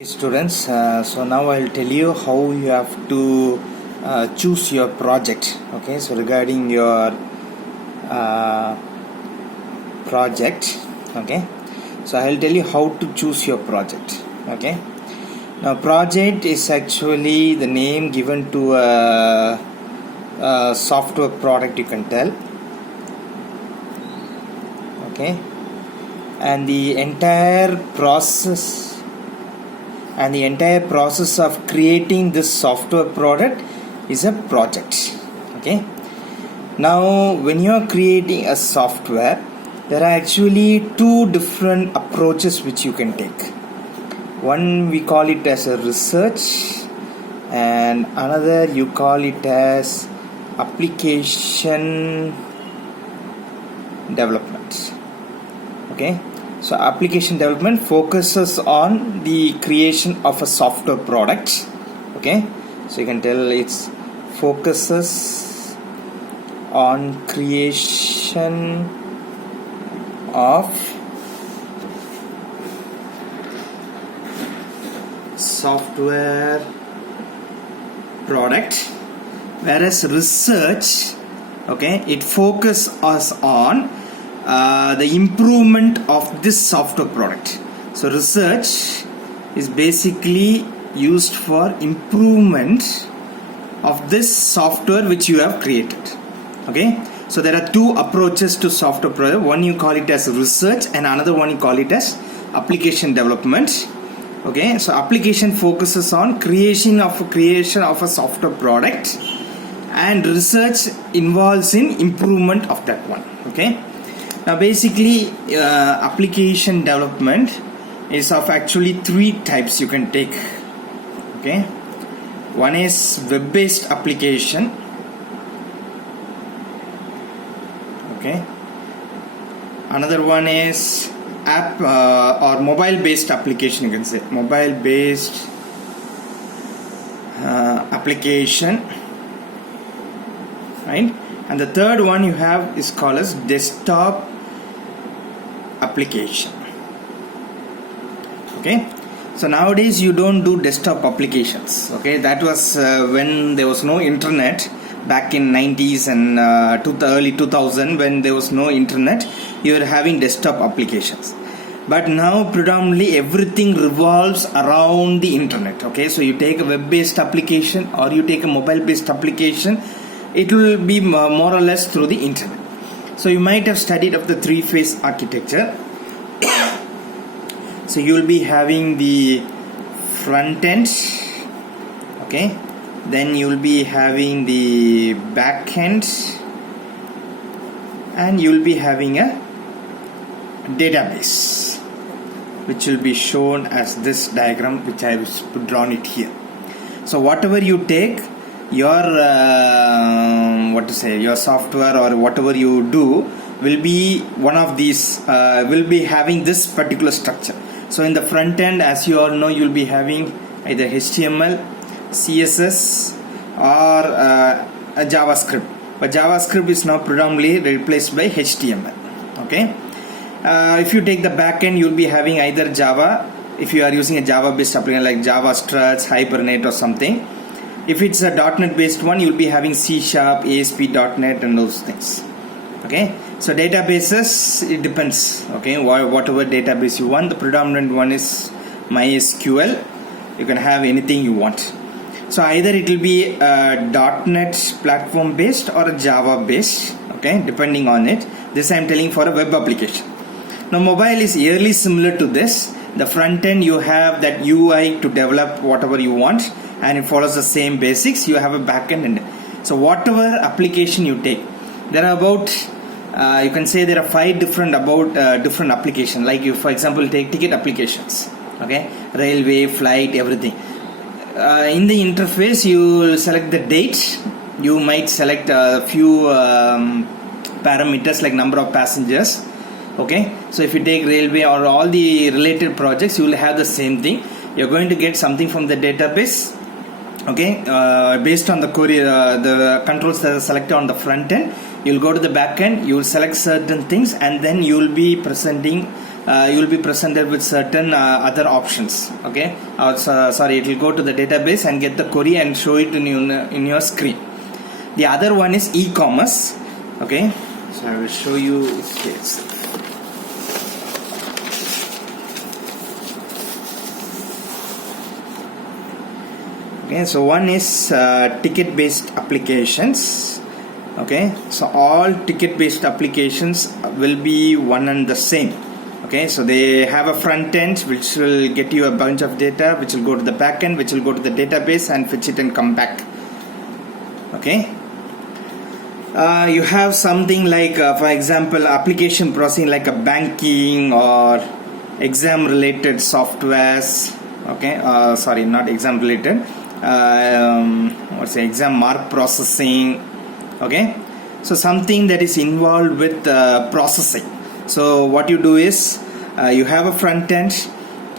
Students, so now I'll tell you how you have to choose your project. Okay, so regarding your project, okay, so I'll tell you how to choose your project. Okay, now project is actually the name given to a software product, you can tell. Okay, and the entire process of creating this software product is a project. Okay, now when you are creating a software, there are actually two different approaches which you can take. One we call it as a research, and another you call it as application development. Okay, so application development focuses on the creation of a software product. Okay, so you can tell it's focuses on creation of software product, whereas research, okay, it focuses on the improvement of this software product. So research is basically used for improvement of this software which you have created. Okay, so there are two approaches to software product. One you call it as research, and another one you call it as application development. Okay, so application focuses on creation of a software product, and research involves in improvement of that one. Okay, now basically application development is of actually three types you can take. Okay, one is web-based application. Okay, another one is app or mobile-based application, you can say mobile-based application, right? And the third one you have is called as desktop application. Okay, so nowadays you don't do desktop applications. Okay, that was when there was no internet back in 90s and early 2000. When there was no internet, you were having desktop applications. But now predominantly everything revolves around the internet. Okay, so you take a web-based application or you take a mobile-based application, it will be more or less through the internet. So you might have studied of the three-phase architecture. So you will be having the front end, okay, then you will be having the back end, and you will be having a database, which will be shown as this diagram which I have drawn it here. So whatever you take, your your software or whatever you do will be one of these, will be having this particular structure. So in the front end, as you all know, you will be having either HTML, CSS or a JavaScript, but JavaScript is now predominantly replaced by HTML. Okay, if you take the back end, you will be having either Java, if you are using a Java based application like Java Struts, Hibernate or something. If it's a .NET based one, you will be having C#, ASP.NET and those things. Okay, so databases, it depends. Okay, whatever database you want, the predominant one is MySQL. You can have anything you want. So either it will be a .NET platform based or a Java based, okay, depending on it. This I am telling for a web application. Now mobile is nearly similar to this. The front end, you have that UI to develop whatever you want, and it follows the same basics. You have a back end. So whatever application you take, there are about you can say there are 5 different applications. Like you, for example, take ticket applications. Okay, railway, flight, everything. In the interface, you select the date. You might select a few parameters like number of passengers. Okay, so if you take railway or all the related projects, you will have the same thing. You're going to get something from the database. Okay, based on the query, the controls that are selected on the front end, you will go to the back end. You will select certain things, and then you will be presenting you will be presented with certain other options. Okay, sorry, it will go to the database and get the query and show it in your screen. The other one is e-commerce. Okay, so I will show you this. Okay, so one is ticket based applications. Okay, so all ticket based applications will be one and the same. Okay, so they have a front end which will get you a bunch of data, which will go to the back end, which will go to the database and fetch it and come back. Okay, you have something like for example application processing like a banking or exam related softwares. Okay, sorry, not exam related, exam mark processing. Okay, so something that is involved with processing. So what you do is you have a front end,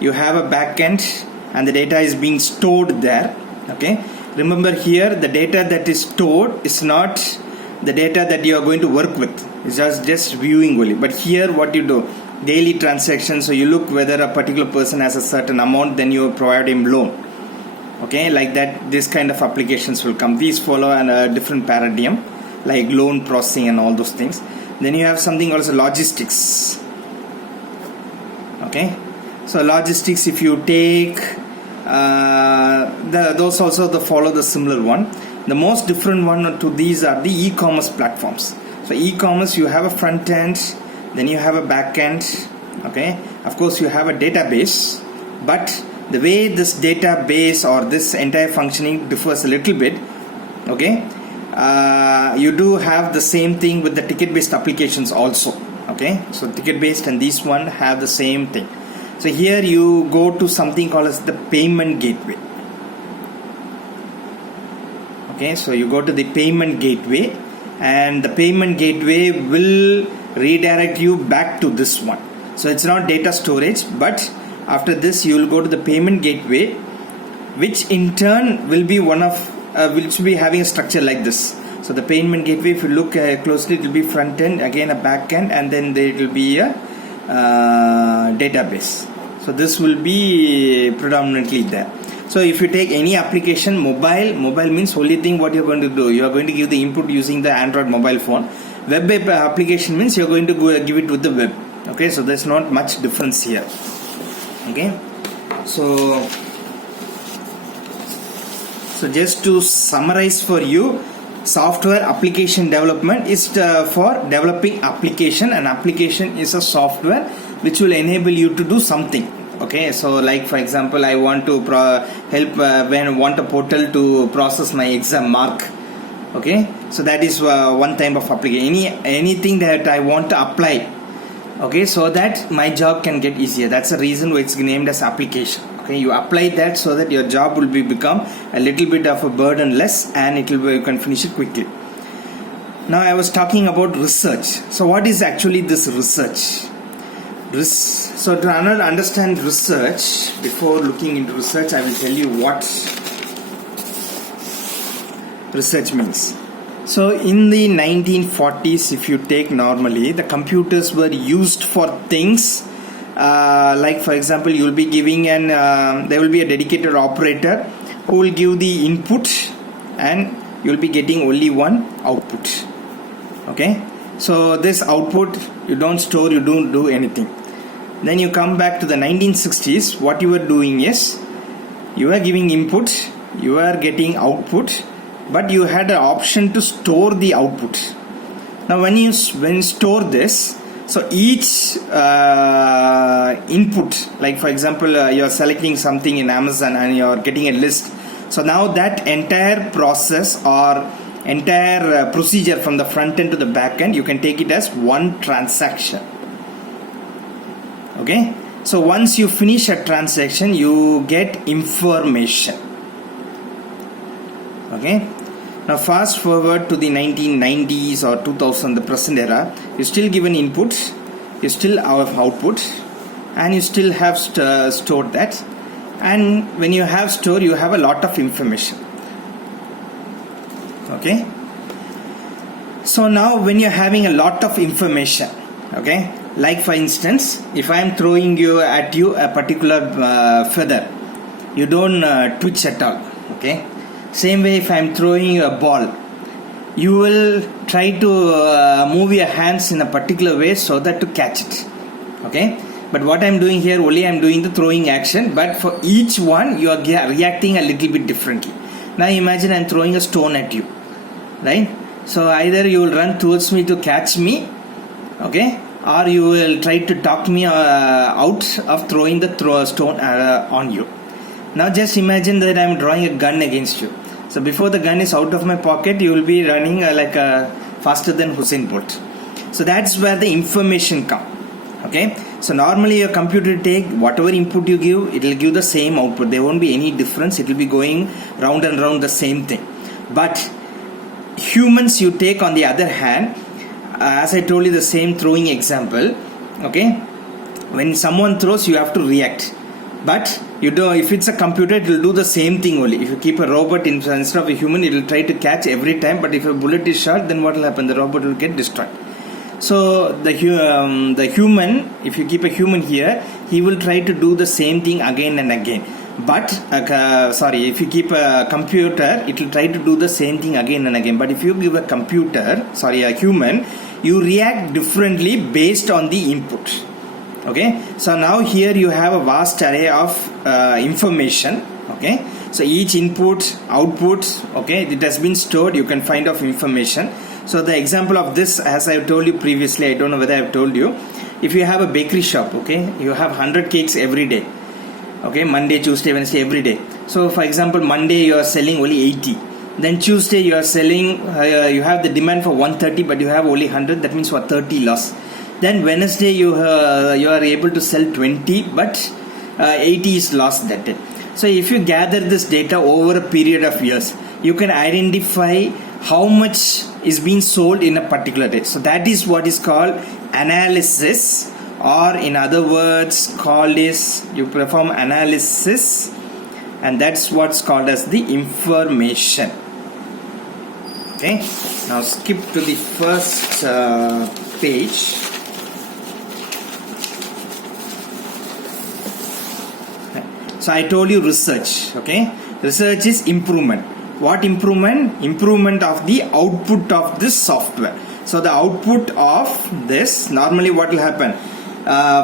you have a back end, and the data is being stored there. Okay, remember here the data that is stored is not the data that you are going to work with. It's just viewing only. But here what you do, daily transactions, so you look whether a particular person has a certain amount, then you provide him loan. Okay, like that, this kind of applications will come. These follow a different paradigm like loan processing and all those things. Then you have something also logistics. Okay, so logistics, if you take those also follow the similar one. The most different one to these are the e-commerce platforms. So e-commerce, you have a front end, then you have a back end. Okay, of course you have a database, but the way this database or this entire functioning differs a little bit. Okay, you do have the same thing with the ticket based applications also. Okay, so ticket based and this one have the same thing. So here you go to something called as the payment gateway. Okay, so you go to the payment gateway, and the payment gateway will redirect you back to this one. So it's not data storage, but after this you will go to the payment gateway, which in turn will be one of which will be having a structure like this. So the payment gateway, if you look closely, it will be front end, again a back end, and then there will be a database. So this will be predominantly there. So if you take any application, mobile means only thing what you are going to do, you are going to give the input using the Android mobile phone. Web application means you are going to give it with the web. Okay, so there's not much difference here. Okay, so just to summarize for you, software application development is for developing application. An application is a software which will enable you to do something. Okay, so like for example, I want to help when I want a portal to process my exam mark. Okay, so that is one type of application. Anything that I want to apply. Okay, so that my job can get easier. That's the reason why it's named as application. Okay, you apply that so that your job will become a little bit of a burden less, and you can finish it quickly. Now I was talking about research. So what is actually this research? So to understand research, before looking into research, I will tell you what research means. So in the 1940s, if you take normally, the computers were used for things like for example, you will be giving there will be a dedicated operator who will give the input, and you will be getting only one output. Okay, so this output you don't store, you don't do anything. Then you come back to the 1960s. What you are doing is you are giving input, you are getting output, but you had an option to store the output. Now when you store this, so each input, like for example you are selecting something in Amazon and you are getting a list. So now that entire process or entire procedure from the front end to the back end, you can take it as one transaction. Okay, so once you finish a transaction, you get information. Okay, now fast forward to the 1990s or 2000, the present era. You still give an input, you still have output, and you still have stored that. And when you have stored, you have a lot of information. Okay, so now when you're having a lot of information, okay, Like for instance, if I am throwing at you a particular feather, you don't twitch at all. Okay. Same way, if I am throwing a ball, you will try to move your hands in a particular way so that to catch it. Okay. But what I am doing here, only I am doing the throwing action, but for each one you are reacting a little bit differently. Now imagine I am throwing a stone at you, right? So either you will run towards me to catch me, okay, or you will try to talk me out of throwing the stone on you. Now just imagine that I am drawing a gun against you. So before the gun is out of my pocket, you will be running faster than Usain Bolt. So that's where the information comes. Okay. So normally your computer take whatever input you give, it will give the same output. There won't be any difference. It will be going round and round the same thing. But humans, you take on the other hand, as I told you the same throwing example. Okay. When someone throws, you have to react. But you do, if it's a computer, it will do the same thing only. If you keep a robot instead of a human, it will try to catch every time. But if a bullet is shot, then what will happen? The robot will get destroyed. So the human, if you keep a human here, he will try to do the same thing again and again. But if you keep a computer, it will try to do the same thing again and again. But if you give a human, you react differently based on the input. Okay. So now here you have a vast array of information. Okay. So each input, output, okay, it has been stored. You can find of information. So the example of this, as I have told you previously, I don't know whether I have told you, if you have a bakery shop, okay, you have 100 cakes every day, okay, Monday, Tuesday, Wednesday, every day. So for example, Monday you are selling only 80, then Tuesday you are selling, you have the demand for 130, but you have only 100, that means for 30 loss. Then Wednesday you are able to sell 20, but 80 is lost that day. So if you gather this data over a period of years, you can identify how much is being sold in a particular day. So that is what is called analysis, or in other words called is, you perform analysis, and that's what's called as the information. Okay, now skip to the first page. So I told you research. Okay, research is improvement. What improvement? Improvement of the output of this software. So the output of this, normally what will happen?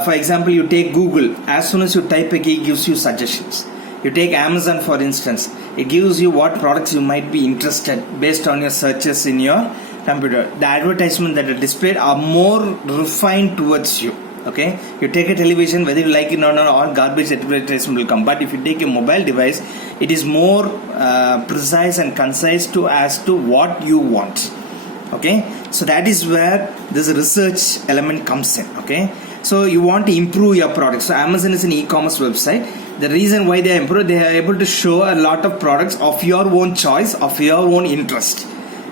For example, you take Google. As soon as you type a key, it gives you suggestions. You take Amazon for instance. It gives you what products you might be interested based on your searches in your computer. The advertisements that are displayed are more refined towards you. Okay, you take a television, whether you like it or not, all garbage advertisement will come. But if you take a mobile device, it is more precise and concise as to what you want. Okay, so that is where this research element comes in. Okay, so you want to improve your product. So Amazon is an e-commerce website. The reason why they improve, they are able to show a lot of products of your own choice, of your own interest.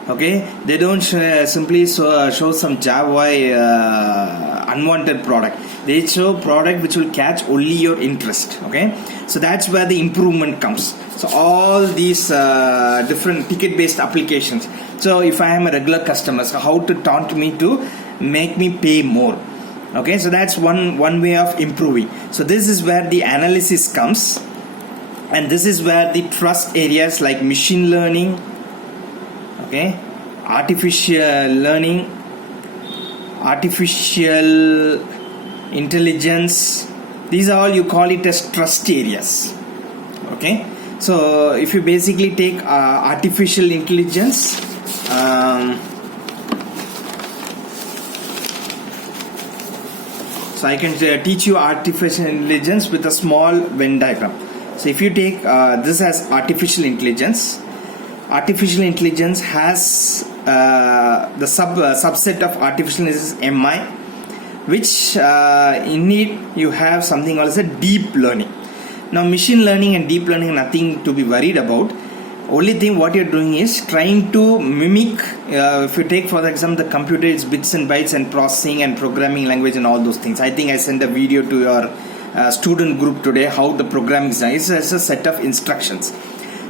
Okay, they don't simply show some Java unwanted product. They show product which will catch only your interest. Okay, so that's where the improvement comes. So all these different ticket based applications. So if I am a regular customer, so how to taunt me to make me pay more. Okay, so that's one way of improving. So this is where the analysis comes, and this is where the trust areas like machine learning, okay, artificial learning, artificial intelligence, these are all, you call it as trust areas. Okay, so if you basically take artificial intelligence, so I can teach you artificial intelligence with a small Venn diagram. So if you take this as artificial intelligence, artificial intelligence has the subset of artificial intelligence is MI, which in it you have something called as a deep learning. Now machine learning and deep learning, nothing to be worried about. Only thing what you're doing is trying to mimic, if you take for example the computer, it's bits and bytes and processing and programming language and all those things. I think I sent a video to your student group today how the programming is done. It's a set of instructions.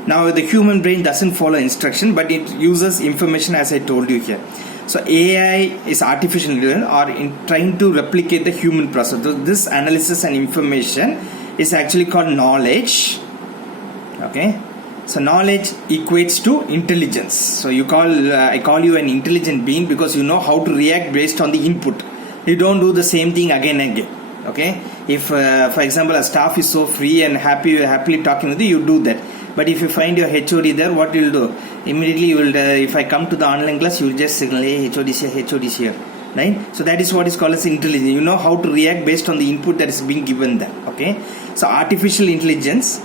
Now the human brain doesn't follow instruction, but it uses information as I told you here. So AI is artificial intelligence or in trying to replicate the human process. So this analysis and information is actually called knowledge. Okay, so knowledge equates to intelligence. So I call you an intelligent being because you know how to react based on the input. You don't do the same thing again and again. Okay, if for example a staff is so free and happily talking with you, you do that. But if you find your HOD there, what you will do? Immediately you will, if I come to the online class, you will just signal, hey, HOD is here, HOD is here. Right? So that is what is called as intelligence. You know how to react based on the input that is being given there. Okay? So artificial intelligence,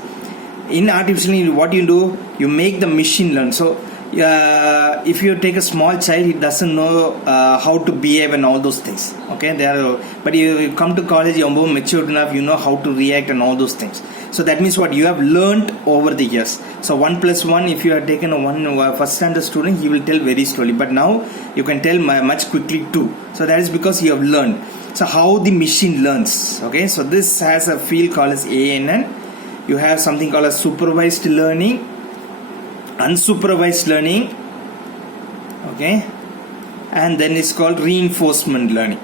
in artificial intelligence, what you do, you make the machine learn. So if you take a small child, he doesn't know how to behave and all those things. Okay? But you come to college, you're more matured enough, you know how to react and all those things. So that means what you have learned over the years. So 1 + 1, if you have taken a first standard student, he will tell very slowly. But now you can tell much quickly too. So that is because you have learned. So how the machine learns. Okay. So this has a field called as ANN. You have something called as supervised learning, unsupervised learning. Okay. And then it's called reinforcement learning.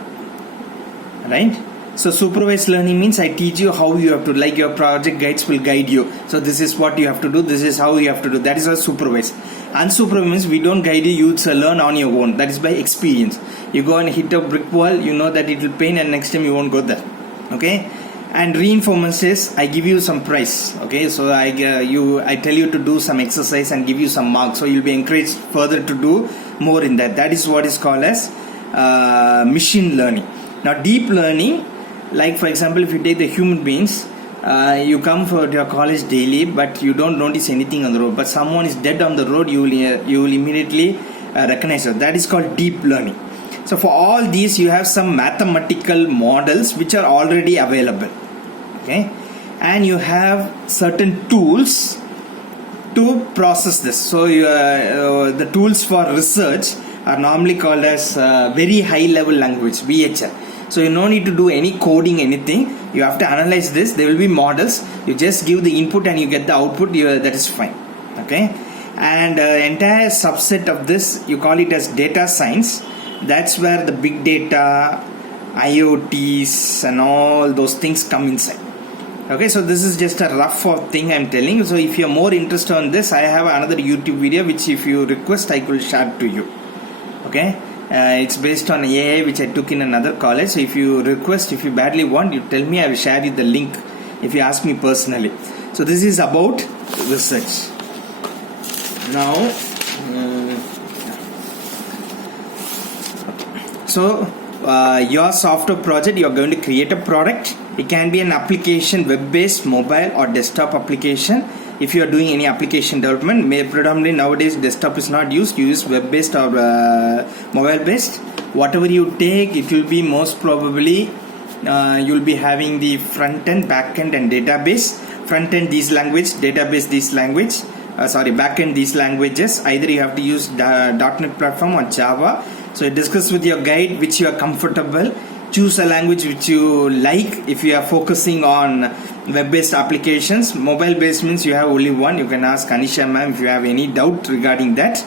Right. So supervised learning means I teach you how you have to, like your project guides will guide you. So this is what you have to do, this is how you have to do. That is a supervised. Unsupervised means we don't guide you, you learn on your own. That is by experience. You go and hit a brick wall, you know that it will pain and next time you won't go there. Okay. And reinforcement says I give you some prize. Okay. So I tell you to do some exercise and give you some marks. So you'll be encouraged further to do more in that. That is what is called as machine learning. Now deep learning, like for example, if you take the human beings, you come for your college daily, but you don't notice anything on the road. But someone is dead on the road, you will immediately recognize it. That is called deep learning. So for all these, you have some mathematical models which are already available. Okay, and you have certain tools to process this. So the tools for research are normally called as very high level language, VHL. So you no need to do any coding, anything. You have to analyze this. There will be models. You just give the input and you get the output. That is fine. Okay. And entire subset of this, you call it as data science. That's where the big data, IoTs and all those things come inside. Okay. So this is just a rough thing I'm telling. So if you're more interested on this, I have another YouTube video which if you request, I will share to you. Okay. It's based on AI which I took in another college. So if you request, if you badly want, you tell me, I will share you the link if you ask me personally. So this is about research. Now so your software project, you are going to create a product. It can be an application, web-based, mobile or desktop application. If you are doing any application development, predominantly nowadays desktop is not used. You use web-based or mobile-based. Whatever you take, it will be most probably you will be having the front end, back end, and database. Front end this language, database this language. Back end these languages. Either you have to use .NET platform or Java. So discuss with your guide which you are comfortable. Choose a language which you like. If you are focusing on web-based applications, mobile-based means you have only one. You can ask Anisha ma'am if you have any doubt regarding that.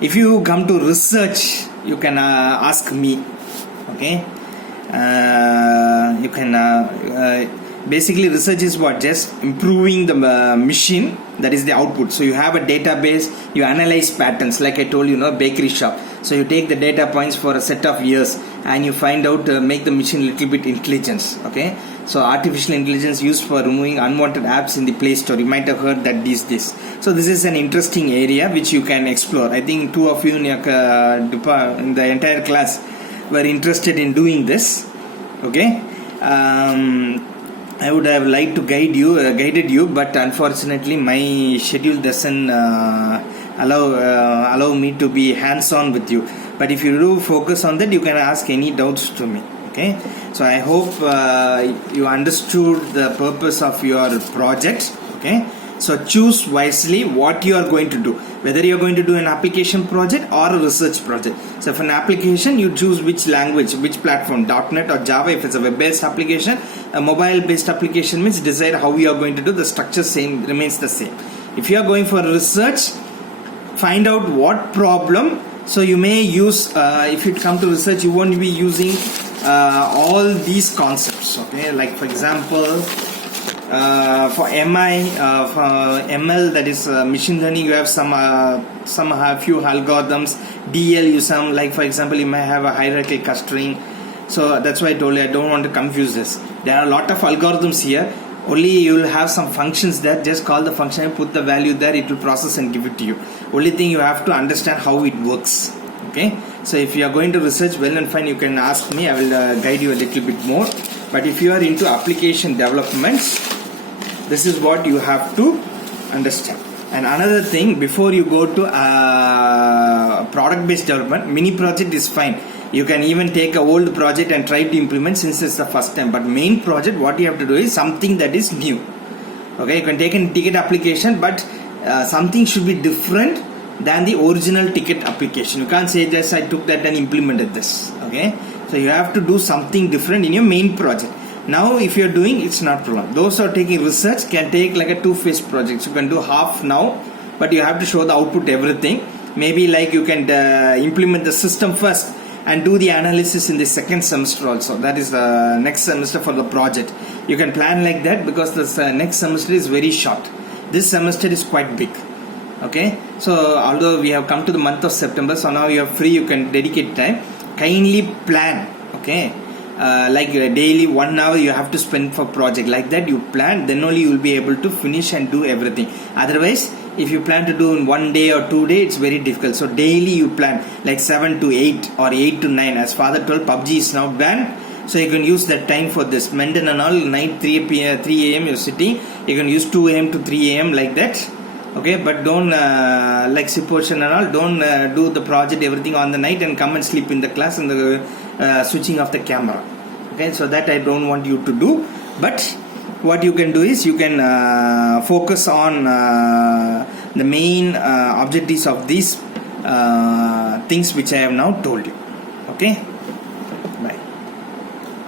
If you come to research, you can ask me. Okay. You can basically research is what? Just improving the machine. That is the output. So you have a database. You analyze patterns. Like I told you, bakery shop. So you take the data points for a set of years and you find out, make the machine a little bit intelligence. Okay. So artificial intelligence used for removing unwanted apps in the Play Store. You might have heard that this. So this is an interesting area which you can explore. I think 2 of you in the entire class were interested in doing this. Okay. I would have liked to guided you, but unfortunately my schedule doesn't allow me to be hands-on with you. But if you do focus on that, you can ask any doubts to me. Okay. So I hope you understood the purpose of your project. Okay. So choose wisely what you are going to do. Whether you are going to do an application project or a research project. So for an application, you choose which language, which platform, .NET or Java. If it's a web-based application, a mobile-based application means decide how you are going to do. The structure remains the same. If you are going for research, find out what problem So you may use, if you come to research, you won't be using all these concepts. Okay, like for example, for for ML, that is machine learning, you have some have few algorithms. DL, you some, like for example, you may have a hierarchical clustering. So that's why I told you I don't want to confuse this. There are a lot of algorithms here. Only you will have some functions there. Just call the function and put the value there. It will process and give it to you. Only thing you have to understand how it works. Okay. So if you are going to research, well and fine, you can ask me. I will guide you a little bit more. But if you are into application developments, this is what you have to understand. And another thing, before you go to product-based development, mini project is fine. You can even take a old project and try to implement since it's the first time. But main project, what you have to do is something that is new. Okay, you can take a ticket application, but something should be different than the original ticket application. You can't say just I took that and implemented this. Okay, so you have to do something different in your main project. Now if you're doing, it's not problem. Those who are taking research can take like a two-phase project. You can do half now, but you have to show the output, everything. Maybe like you can implement the system first and do the analysis in the second semester also. That is the next semester for the project. You can plan like that because this next semester is very short. This semester is quite big. Okay, so although we have come to the month of September, so now you are free, you can dedicate time. Kindly plan. Okay, like daily 1 hour you have to spend for project. Like that you plan, then only you will be able to finish and do everything. Otherwise, if you plan to do in 1 day or 2 days, it's very difficult. So daily you plan like 7 to 8 or 8 to 9. As father told, PUBG is now banned. So you can use that time for this. Menden and all, night 3 a.m. you're sitting. You can use 2 a.m. to 3 a.m. like that. Okay, but don't like Siportion and all, don't do the project, everything on the night and come and sleep in the class and the switching off the camera. Okay, so that I don't want you to do. But what you can do is you can focus on the main objectives of these things which I have now told you. Okay.